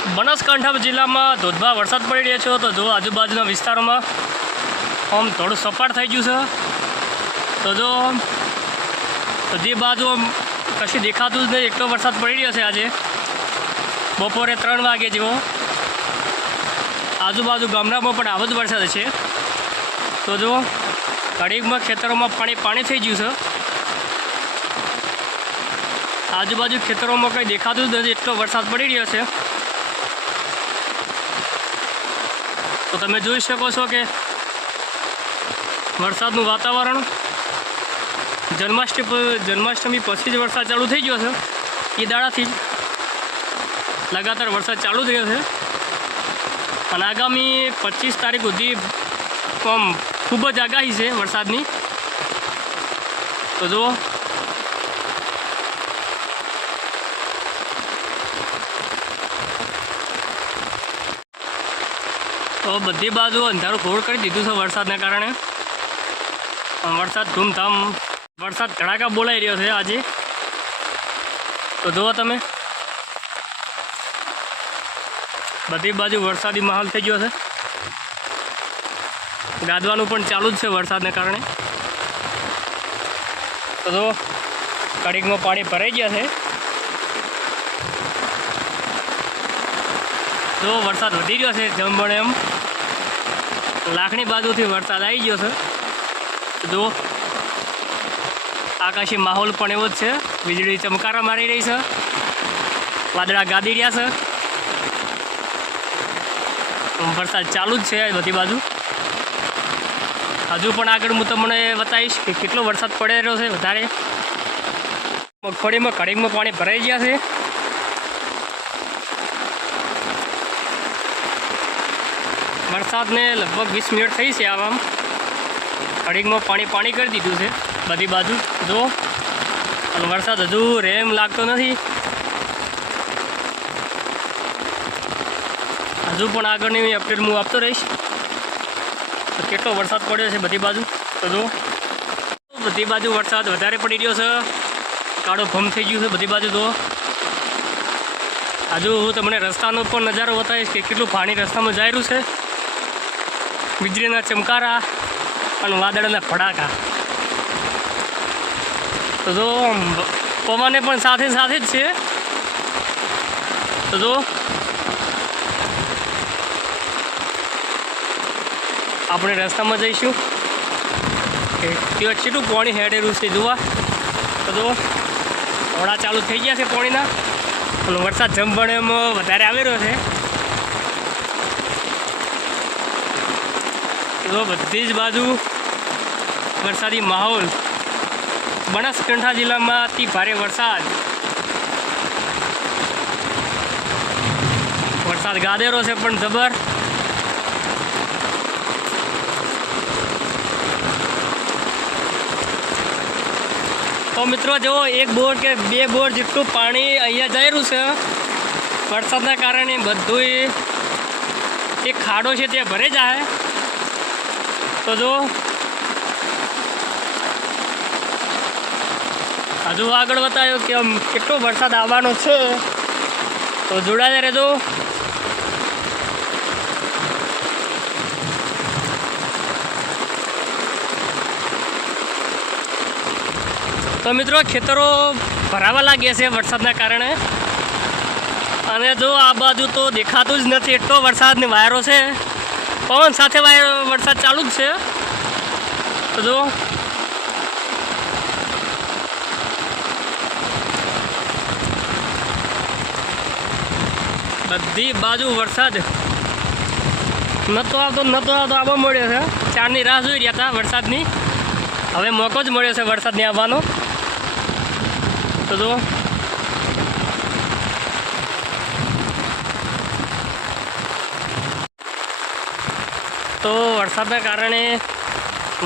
બનાસકાંઠા જિલ્લામાં ધોધમાર વરસાદ પડી રહ્યો છે તો જો આજુબાજુના વિસ્તારોમાં આમ થોડું સપાટ થઈ ગયું છે. તો જો જે બાજુ કશું દેખાતું જ નહીં, એટલો વરસાદ પડી રહ્યો છે આજે. બપોરે ત્રણ વાગે જેવો. આજુબાજુ ગામડામાં પણ આવો જ વરસાદ છે. તો જો, ઘડીકમાં ખેતરોમાં પાણી પાણી થઈ ગયું છે. આજુબાજુ ખેતરોમાં કંઈ દેખાતું જ નથી, એટલો વરસાદ પડી રહ્યો છે. તો તમે જોઈ શકો છો કે વરસાદનું વાતાવરણ જન્માષ્ટમી જન્માષ્ટમી પછી જ વરસાદ ચાલુ થઈ ગયો છે. એ દાડાથી જ લગાતાર વરસાદ ચાલુ થયો છે. અને આગામી પચીસ તારીખ સુધી ખૂબ જ આગાહી છે વરસાદની. તો જુઓ તો બધી બાજુ અંધારું ઘોળ કરી દીધું છે વરસાદના કારણે. વરસાદ ધૂમધામ, વરસાદ ધડાકા બોલાઈ રહ્યો છે આજે. તો જુઓ તમે. બધી બાજુ વરસાદી માહોલ થઈ ગયો છે. ગાદવાનું પણ ચાલુ જ છે વરસાદને કારણે. તો જો કડીકમાં પાણી ભરાઈ ગયા છે. જો વરસાદ વધી ગયો છે જમણ એમ. લાખણી બાજુથી વરસાદ આવી ગયો છે. જો આકાશી માહોલ પણ એવો જ છે. વીજળી ચમકારા મારી રહી છે. વાદળા ગાદી રહ્યા છે. વરસાદ ચાલુ જ છે બધી બાજુ. હજુ પણ આગળ હું તમને બતાવીશ કે કેટલો વરસાદ પડી રહ્યો છે વધારે. મગફળીમાં કડીમાં પાણી ભરાઈ ગયા છે. વરસાદને લગભગ વીસ મિનિટ થઈ છે આમ કડીકમાં પાણી પાણી કરી દીધું છે બધી બાજુ. જો અને વરસાદ હજુ રેમ લાગતો નથી. હજુ પણ આગળની અપડેટ હું આપતો રહીશ. તો કેટલો વરસાદ પડ્યો છે બધી બાજુ? તો જો, બધી બાજુ વરસાદ વધારે પડી રહ્યો છે. કાળો ભમ થઈ ગયું છે બધી બાજુ તો. હજુ હું તમને રસ્તાનો પણ નજારો બતાવીશ કે કેટલું પાણી રસ્તામાં જાય રહ્યું છે. વીજળીના ચમકારા અને વાદળના ફડાકા. તો જો, પવને પણ સાથે સાથે જ છે. તો જો, આપણે રસ્તામાં જઈશું. કેટલું પાણી હેડેલું છે, જોવા. તો જો ઓળા ચાલુ થઈ ગયા છે પાણીના. અને વરસાદ જમવાને એમ વધારે આવી રહ્યો છે. તો બધી જ બાજુ વરસાદી માહોલ. બનાસકાંઠા જિલ્લામાં અતિ ભારે વરસાદ. વરસાદ ગાદેરો છે પણ જબર. તો મિત્રો જો, એક બોર કે બે બોર જેટલું પાણી અહીંયા જઈ રહ્યું છે, વરસાદના કારણે બધું એક ખાડો છે તે ભરે જાય. તો જો હજુ આગળ બતાવ્યો કે આમ કેટલો વરસાદ આવવાનો છે. તો જોડાયા રહેજો. તો મિત્રો ખેતરો ભરાવા લાગ્યા છે વરસાદના કારણે. અને જો આ બાજુ તો દેખાતું જ નથી, એટલો વરસાદની વાયરો છે. પવન સાથે ભાઈ વરસાદ ચાલુ જ છે. તો જુઓ. બધી બાજુ વરસાદ. નતો આવતો નતો આવતો આવવા મળ્યો છે. ચારની રાહ જોઈ રહ્યા હતા વરસાદની. હવે મોકો જ મળ્યો છે વરસાદની આવવાનો. તો જો તો વરસાદના કારણે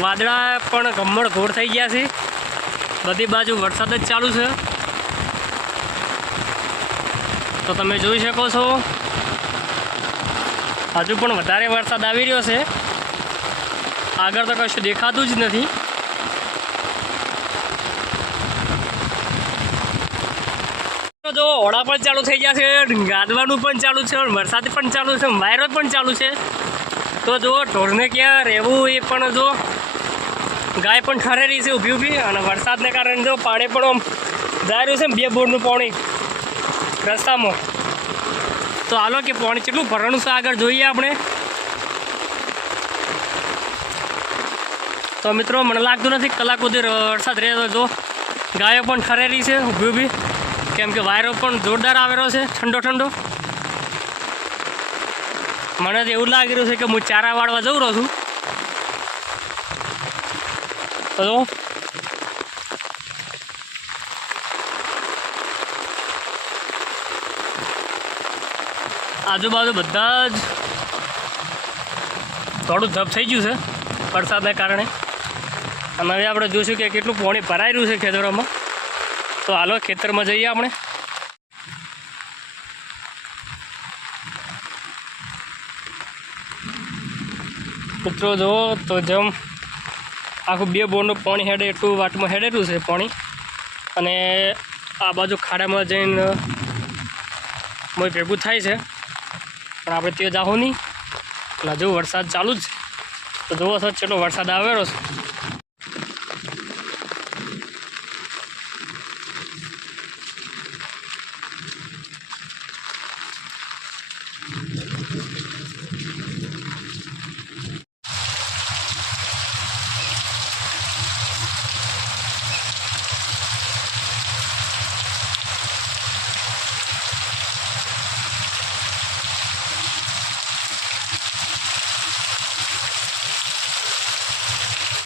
વાદળા પણ ગમણ ઘોર થઈ ગયા છે. બધી બાજુ વરસાદ જ ચાલુ છે. તો તમે જોઈ શકો છો, હજુ પણ વધારે વરસાદ આવી રહ્યો છે. આગળ તો કશું દેખાતું જ નથી. જો, ઓળા પણ ચાલુ થઈ ગયા છે, ગાદવાનું પણ ચાલુ છે, વરસાદ પણ ચાલુ છે, વાયરો પણ ચાલુ છે. તો જુઓ, ઢોરને ક્યાં રહેવું એ પણ જો ગાય પણ ઠરેલી છે ઊભી ઊભી અને વરસાદને કારણે જો પાણી પણ આમ જાય રહ્યું છે ને બે બોરનું પાણી રસ્તામાં. તો હાલો કે પાણી કેટલું ભરણું છે આગળ જોઈએ આપણે. તો મિત્રો, મને લાગતું નથી કલાક સુધી વરસાદ રહેતો જો, ગાયો પણ ઠરેલી છે ઊભી ઊભી. કેમ કે વાયરો પણ જોરદાર આવેલો છે, ઠંડો ઠંડો. મને તો એવું લાગી રહ્યું છે કે હું ચારા વાળવા જઉં રહ્યો છું. તો આજુબાજુ બધા જ થોડું ધપ થઈ ગયું છે વરસાદને કારણે. અને હવે આપણે જોઈશું કે કેટલું પાણી ભરાઈ રહ્યું છે ખેતરોમાં. તો હાલો ખેતરમાં જઈએ આપણે. મિત્રો જુઓ તો જેમ આખું બે બોરનું પાણી હેડે એટલું વાટમાં હેડેલું છે પાણી. અને આ બાજુ ખાડામાં જઈને મોય ભેગું થાય છે. પણ આપણે ત્યાં જાહો નહીં અને હજુ વરસાદ ચાલુ જ છે. તો જુઓ સર, કેટલો વરસાદ આવેલો છે.